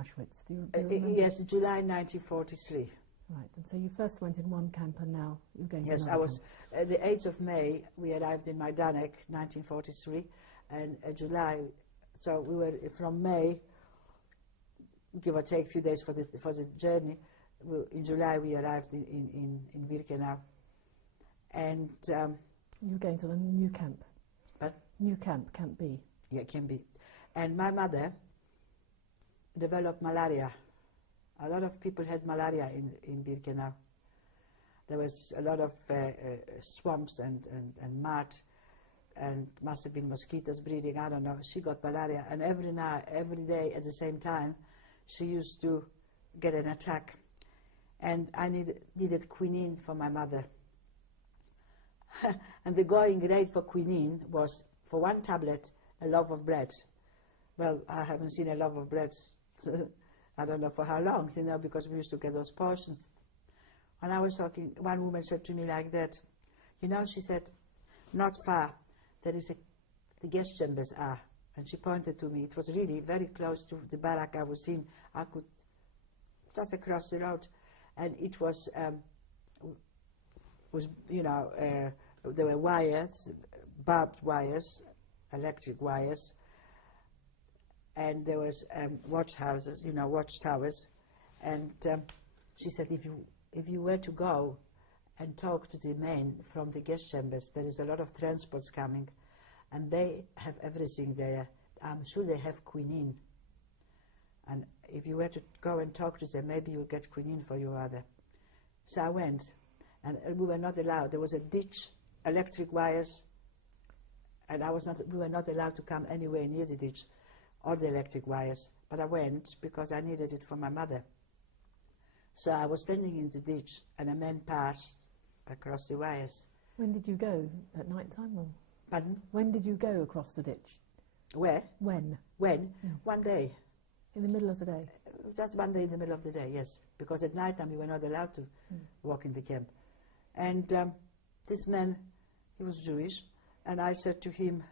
Auschwitz? Do you remember? Yes, July 1943. Right, and so you first went in one camp and now you're going to Yes, another I was, camp. the 8th of May, we arrived in Majdanek, 1943, and July, so we were from May, give or take a few days for the journey. In July we arrived in Birkenau. And you were going to the new camp? But New camp, Camp B? Yeah, can be. And my mother developed malaria. A lot of people had malaria in Birkenau. There was a lot of swamps and mud, and must have been mosquitoes breeding, I don't know. She got malaria, and every day at the same time, she used to get an attack. And I needed quinine for my mother. And the going rate for quinine was, for one tablet, a loaf of bread. Well, I haven't seen a loaf of bread, I don't know for how long, you know, because we used to get those portions. And I was talking, one woman said to me like that, you know, she said, not far, there is the guest chambers are. And she pointed to me. It was really very close to the barrack I was in. I could just across the road. And it was you know, there were wires, barbed wires, electric wires, and there was watchhouses, you know, watchtowers. And she said, if you were to go and talk to the men from the guest chambers, there is a lot of transports coming, and they have everything there. I'm sure they have quinine. And if you were to go and talk to them, maybe you'll get quinine for your mother. So I went, and we were not allowed. There was a ditch, electric wires, and we were not allowed to come anywhere near the ditch or the electric wires. But I went because I needed it for my mother. So I was standing in the ditch, and a man passed across the wires. When did you go? At night time? Or? Pardon? When did you go across the ditch? Where? When? When? Yeah. One day. In the middle of the day? Just one day in the middle of the day, yes. Because at night time we were not allowed to walk in the camp. And this man, he was Jewish, and I said to him,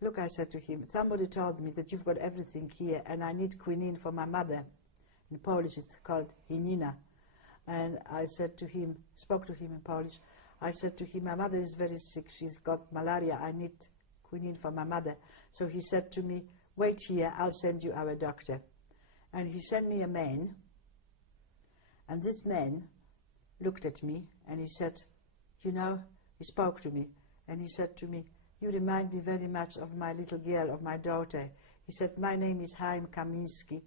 look, I said to him, somebody told me that you've got everything here, and I need quinine for my mother. In Polish it's called hinina. And I said to him, spoke to him in Polish, I said to him, my mother is very sick, she's got malaria, I need quinine for my mother. So he said to me, wait here, I'll send you our doctor. And he sent me a man, and this man looked at me, and he said, you know, he spoke to me, and he said to me, you remind me very much of my little girl, of my daughter. He said, my name is Kaminski.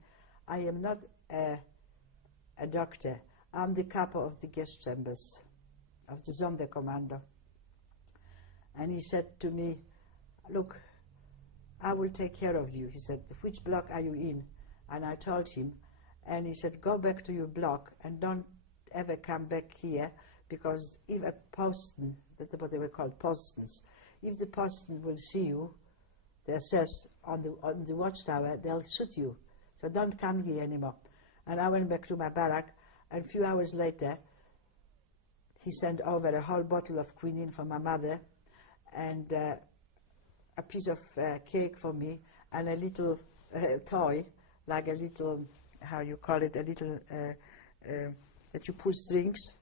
I am not a doctor. I'm the kapo of the guest chambers, of the sonderkommando. And he said to me, look, I will take care of you. He said, which block are you in? And I told him, and he said, go back to your block and don't ever come back here, because if a poston, that's what they were called, postons, if the poston will see you, they assess on the watchtower, they'll shoot you. So don't come here anymore. And I went back to my barrack, and a few hours later, he sent over a whole bottle of quinine for my mother, and a piece of cake for me, and a little toy, like a little, how you call it, a little, that you pull strings,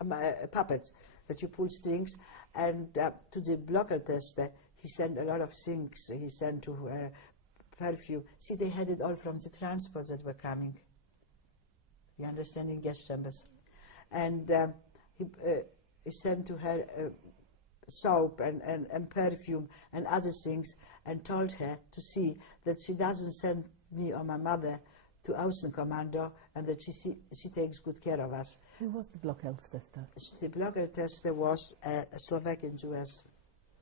a puppet, that you pull strings, and to the blocker tester, he sent a lot of things. He sent to perfume. See, they had it all from the transports that were coming. You understand, in guest chambers. And he sent to her soap and perfume and other things, and told her to see that she doesn't send me or my mother to Außenkommando, and that she takes good care of us. Who was the blockade tester? The blockade tester was a Slovakian Jewess.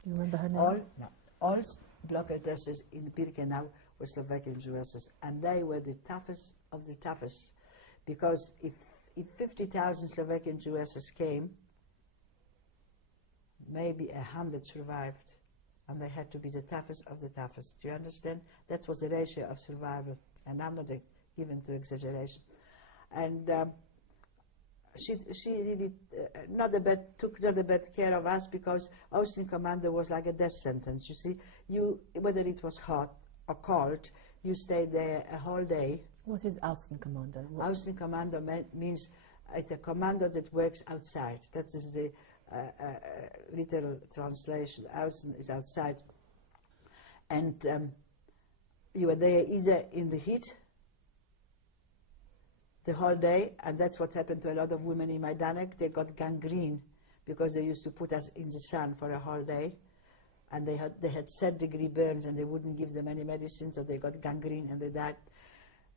Do you remember her name? All blockade testers in Birkenau were Slovakian Jewesses, and they were the toughest of the toughest, because if 50,000 Slovakian Jewesses came, maybe 100 survived, and they had to be the toughest of the toughest. Do you understand? That was the ratio of survival, and I'm not given to exaggeration. And she really took not a bad care of us, because Außenkommando was like a death sentence. You see, whether it was hot or cold, you stayed there a whole day What is außenkommando? Außenkommando means it's a commando that works outside. That is the literal translation. Außen is outside. And you were there either in the heat the whole day, and that's what happened to a lot of women in Majdanek. They got gangrene because they used to put us in the sun for a whole day, and they had third-degree burns, and they wouldn't give them any medicine, so they got gangrene and they died.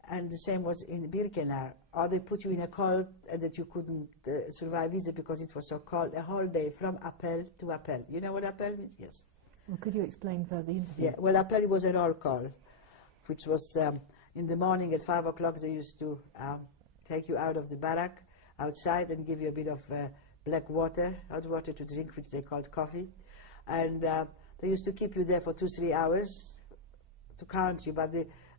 And the same was in Birkenau. Or they put you in a cold and that you couldn't survive easy because it was so cold. A whole day from appel to appel. You know what appel means? Yes. Well, could you explain further the interview? Yeah. Well, appel was a roll call, which was in the morning at 5 o'clock. They used to take you out of the barrack outside and give you a bit of black water, hot water to drink, which they called coffee. And they used to keep you there for 2-3 hours to count you. But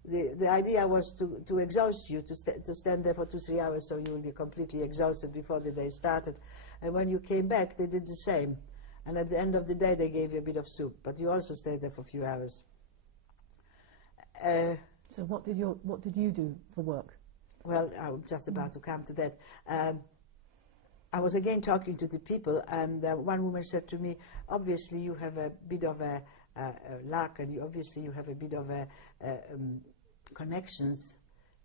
the idea was to exhaust you, to stand there for 2-3 hours so you will be completely exhausted before the day started. And when you came back, they did the same. And at the end of the day, they gave you a bit of soup. But you also stayed there for a few hours. So what did you do for work? Well, I'm just about to come to that. I was again talking to the people, and one woman said to me, obviously you have a bit of a luck, and obviously you have a bit of connections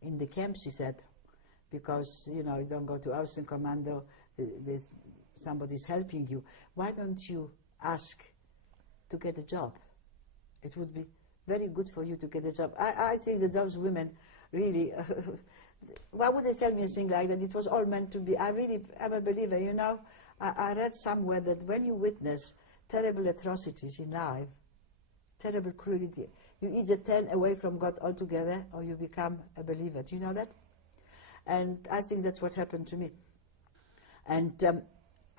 in the camp, she said, because, you know, you don't go to Außenkommando, somebody's helping you. Why don't you ask to get a job? It would be very good for you to get a job. I think that those women really... why would they tell me a thing like that? It was all meant to be. I really am a believer, you know. I read somewhere that when you witness terrible atrocities in life, terrible cruelty, you either turn away from God altogether or you become a believer. Do you know that? And I think that's what happened to me. And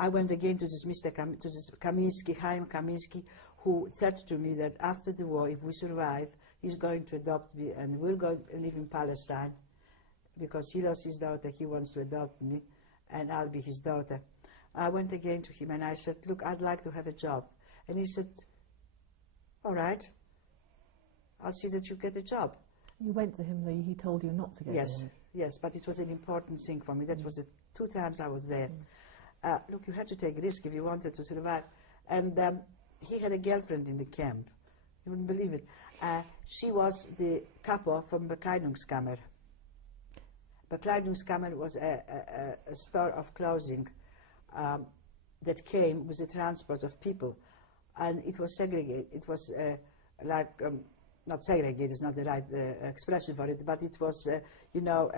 I went again to this Kaminski, Chaim Kaminski, who said to me that after the war, if we survive, he's going to adopt me and we'll go and live in Palestine. Because he lost his daughter, he wants to adopt me, and I'll be his daughter. I went again to him and I said, look, I'd like to have a job. And he said, all right, I'll see that you get a job. You went to him, he told you not to get Yes, one. yes, but it was an important thing for me. That was the 2 times I was there. Look, you had to take risk if you wanted to survive. And he had a girlfriend in the camp. You wouldn't believe it. She was the kapo from Bekleidungskammer. Bekleidungskammer was a store of clothing that came with the transport of people, and it was segregated. It was not segregated, is not the right expression for it, but it was, you know,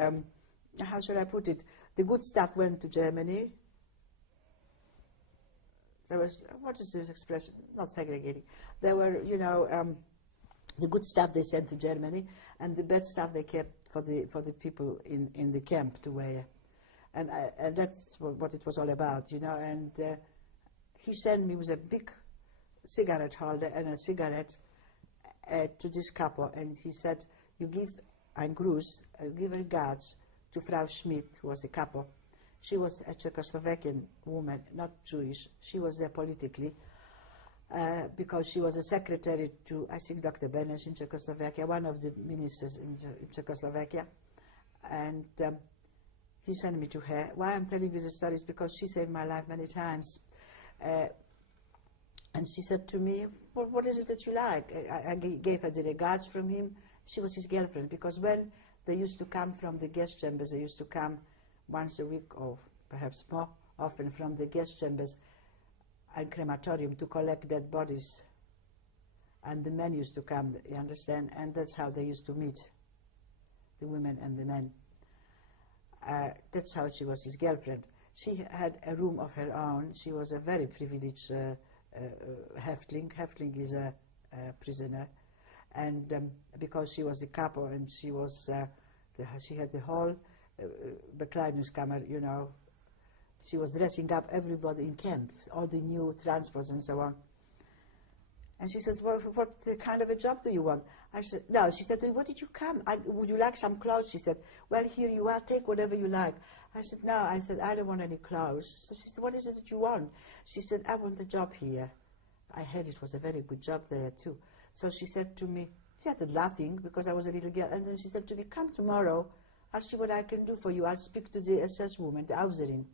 how shall I put it? The good stuff went to Germany. There was, what is this expression? Not segregating. There were, you know, the good stuff they sent to Germany, and the bad stuff they kept for the people in the camp to wear. And that's what it was all about, you know. And he sent me with a big cigarette holder and a cigarette to this kapo, and he said, you give ein Gruß, give regards to Frau Schmidt, who was a kapo. She was a Czechoslovakian woman, not Jewish. She was there politically because she was a secretary to, I think, Dr. Beneš in Czechoslovakia, one of the ministers in Czechoslovakia. And he sent me to her. Why I'm telling you the story is because she saved my life many times. And she said to me, well, what is it that you like? I gave her the regards from him. She was his girlfriend, because when they used to come from the gas chambers, they used to come once a week or perhaps more often from the gas chambers and crematorium to collect dead bodies. And the men used to come, you understand? And that's how they used to meet, the women and the men. That's how she was his girlfriend. She had a room of her own. She was a very privileged Häftling. Häftling is a prisoner. And because she was the capo and she was, she had the whole Bekleidungskammer, you know, she was dressing up everybody in camp, all the new transports and so on. And she says, well, what kind of a job do you want? I said, no. She said, what did you come? Would you like some clothes? She said, well, here you are, take whatever you like. I said, no. I said, I don't want any clothes. So she said, what is it that you want? She said, I want a job here. I heard it was a very good job there, too. So she said to me, She started laughing because I was a little girl, and then she said to me, come tomorrow, I'll see what I can do for you. I'll speak to the SS woman, the Aufseherin.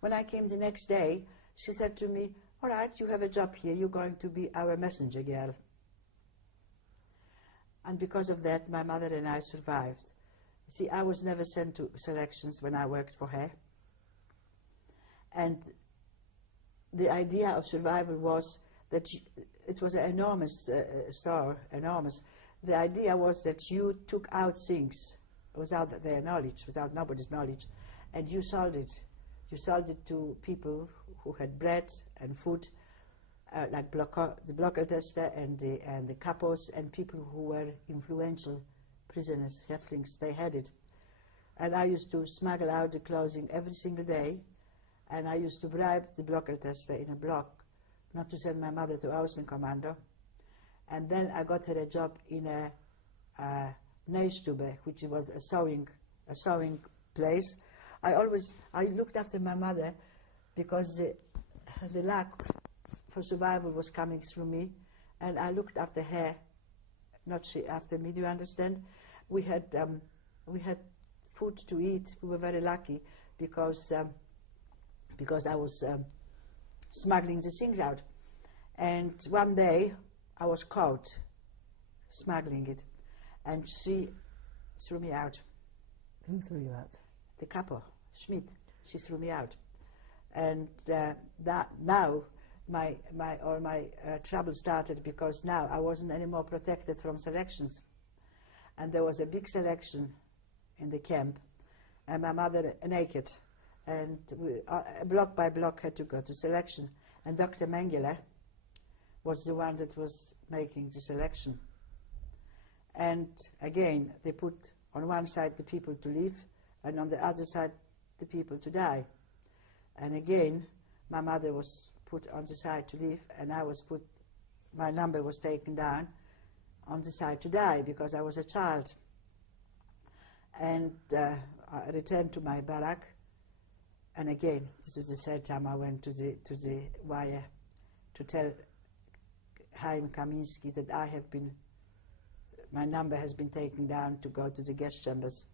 When I came the next day, she said to me, all right, you have a job here, you're going to be our messenger girl. And because of that, my mother and I survived. See, I was never sent to selections when I worked for her. And the idea of survival was that it was an enormous store, enormous. The idea was that you took out things without their knowledge, without nobody's knowledge, and you sold it. You sold it to people who had bread and food, like the Blockertester and the kapos, and people who were influential prisoners, häftlings, they had it. And I used to smuggle out the clothing every single day, and I used to bribe the Blockertester in a block not to send my mother to sonderkommando. And then I got her a job in a Nähstube, which was a sewing place. I looked after my mother because the lack for survival was coming through me, and I looked after her, not she after me. Do you understand? We had food to eat. We were very lucky because I was smuggling the things out. And one day I was caught smuggling it, and she threw me out. Who threw you out? The kapo, Schmidt. She threw me out. And now my trouble started, because now I wasn't anymore protected from selections. And there was a big selection in the camp, and my mother naked, and we, block by block, had to go to selection. And Dr. Mengele was the one that was making the selection. And again, they put on one side the people to live, and on the other side the people to die. And again, my mother was put on the side to live, and I was put, my number was taken down on the side to die, because I was a child. And I returned to my barrack, and again, this is the third time I went to the wire to tell Kaminski that my number has been taken down to go to the gas chambers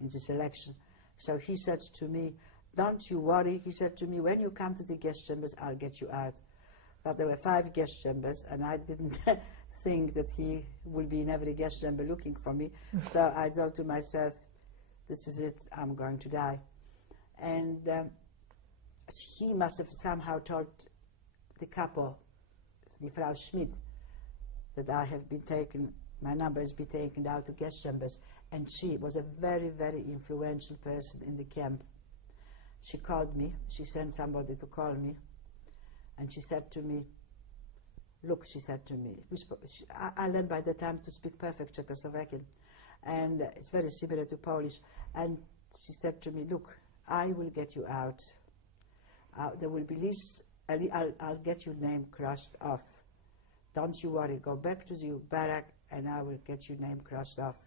in the selection. So he said to me, don't you worry, he said to me, when you come to the gas chambers, I'll get you out. But there were 5 gas chambers, and I didn't think that he will be in every gas chamber looking for me. So I thought to myself, this is it, I'm going to die. And he must have somehow told the capo, the Frau Schmidt, that I have been taken, my number has been taken out to gas chambers. And she was a very, very influential person in the camp. She called me, she sent somebody to call me, and she said to me, look, she said to me, I learned by the time to speak perfect Czechoslovakian, and it's very similar to Polish, and she said to me, look, I will get you out. There will be list, I'll get your name crossed off. Don't you worry, go back to the barrack, and I will get your name crossed off.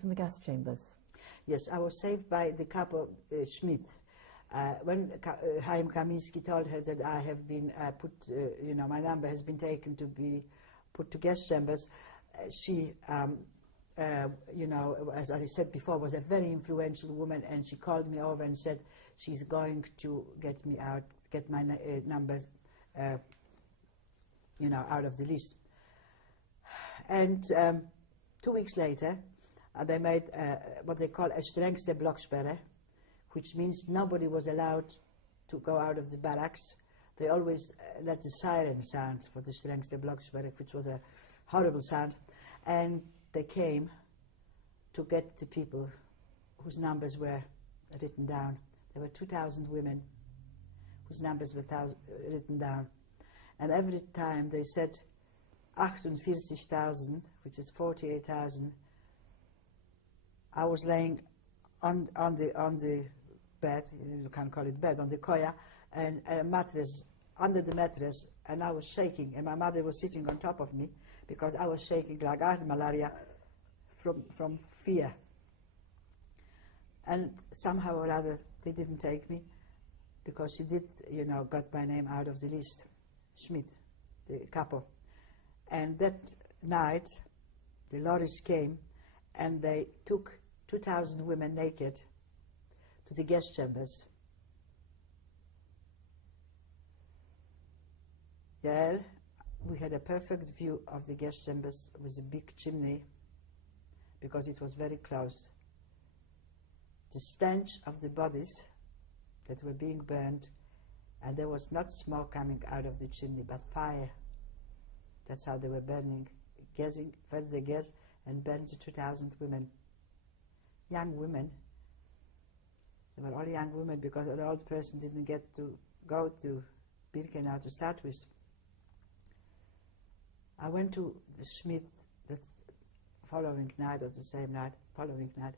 From the gas chambers? Yes, I was saved by the capo Schmidt. When Chaim Kaminski told her that I have been my number has been taken to be put to gas chambers, she, as I said before, was a very influential woman, and she called me over and said she's going to get me out, get my numbers you know, out of the list. And 2 weeks later, they made what they call a strengste blocksperre, which means nobody was allowed to go out of the barracks. They always let the siren sound for the strengste blocksperre, which was a horrible sound. And they came to get the people whose numbers were written down. There were 2,000 women whose numbers were written down. And every time they said 48,000, which is 48,000, I was laying on the bed, you can call it bed, on the koya, and a mattress, under the mattress, and I was shaking, and my mother was sitting on top of me because I was shaking like I had malaria from fear. And somehow or other, they didn't take me because she did, you know, got my name out of the list, Schmidt, the kapo. And that night, the lorries came and they took 2,000 women naked to the gas chambers. There, we had a perfect view of the gas chambers with a big chimney because it was very close. The stench of the bodies that were being burned, and there was not smoke coming out of the chimney, but fire. That's how they were burning, fed the gas and burned the 2,000 women. Young women. They were all young women because an old person didn't get to go to Birkenau to start with. I went to the Schmidt that following night, or the same night, following night,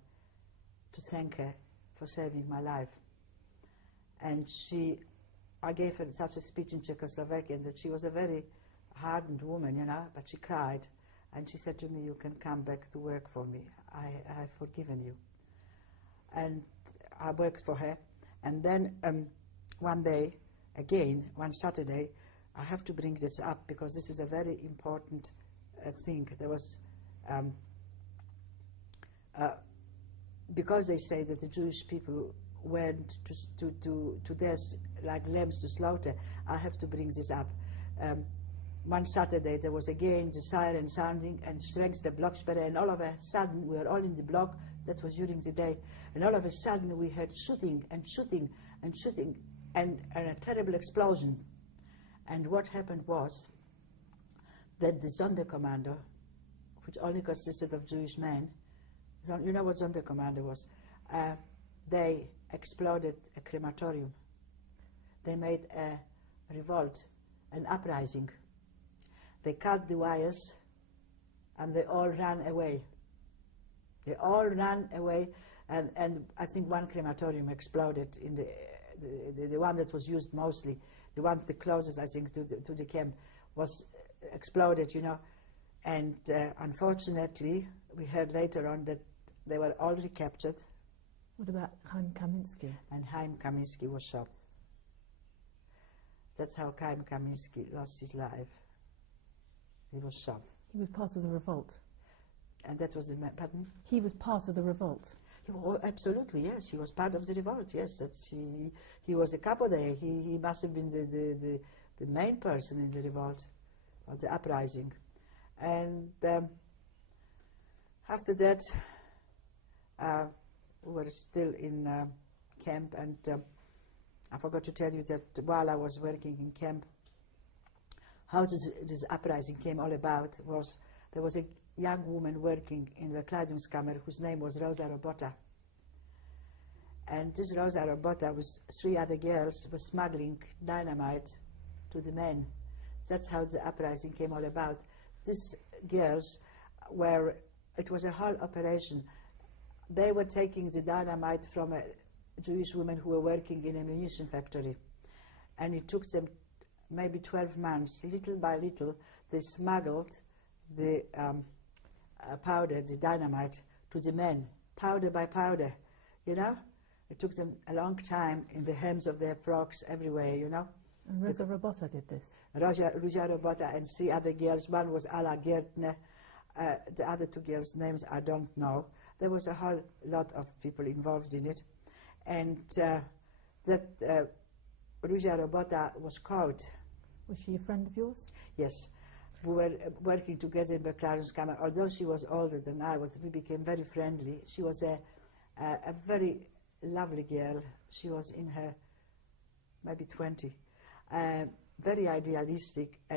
to thank her for saving my life. And I gave her such a speech in Czechoslovakia that she was a very hardened woman, you know, but she cried. And she said to me, "You can come back to work for me. I have forgiven you." And I worked for her. And then one day, again, one Saturday, I have to bring this up because this is a very important thing. There was, because they say that the Jewish people went to death like lambs to slaughter, I have to bring this up. One Saturday there was again the siren sounding and strengste blocksperre, and all of a sudden we were all in the block. That was during the day, and all of a sudden we heard shooting and shooting and shooting and a terrible explosion. And what happened was that the sonderkommando, which only consisted of Jewish men, you know what sonderkommando was? They exploded a crematorium. They made a revolt, an uprising. They cut the wires and they all ran away. They all ran away, and I think one crematorium exploded in the one that was used mostly, the one the closest, I think, to the camp, was exploded, you know. And unfortunately, we heard later on that they were all recaptured. What about Kaminski? And Kaminski was shot. That's how Kaminski lost his life. He was shot. He was part of the revolt. And that was the pardon? He was part of the revolt. Oh, absolutely, yes. He was part of the revolt. Yes, he was a capo there. He must have been the main person in the revolt, or the uprising. And after that, we were still in camp, and I forgot to tell you that while I was working in camp, how this uprising came all about was there was a young woman working in the Kleidungskammer whose name was Roza Robota. And this Roza Robota with 3 other girls was smuggling dynamite to the men. That's how the uprising came all about. These girls it was a whole operation. They were taking the dynamite from a Jewish woman who were working in a munition factory. And it took them maybe 12 months. Little by little, they smuggled the powder, the dynamite, to the men, powder by powder, you know. It took them a long time in the hems of their frocks, everywhere, you know. And Roza Robota did this? Roza Robota and 3 other girls. One was Ala Gertner. The other 2 girls' names I don't know. There was a whole lot of people involved in it. And that Roza Robota was caught. Was she a friend of yours? Yes. who were working together in Clarence Camera. Although she was older than I was, we became very friendly. She was a very lovely girl. She was in her maybe 20, very idealistic. And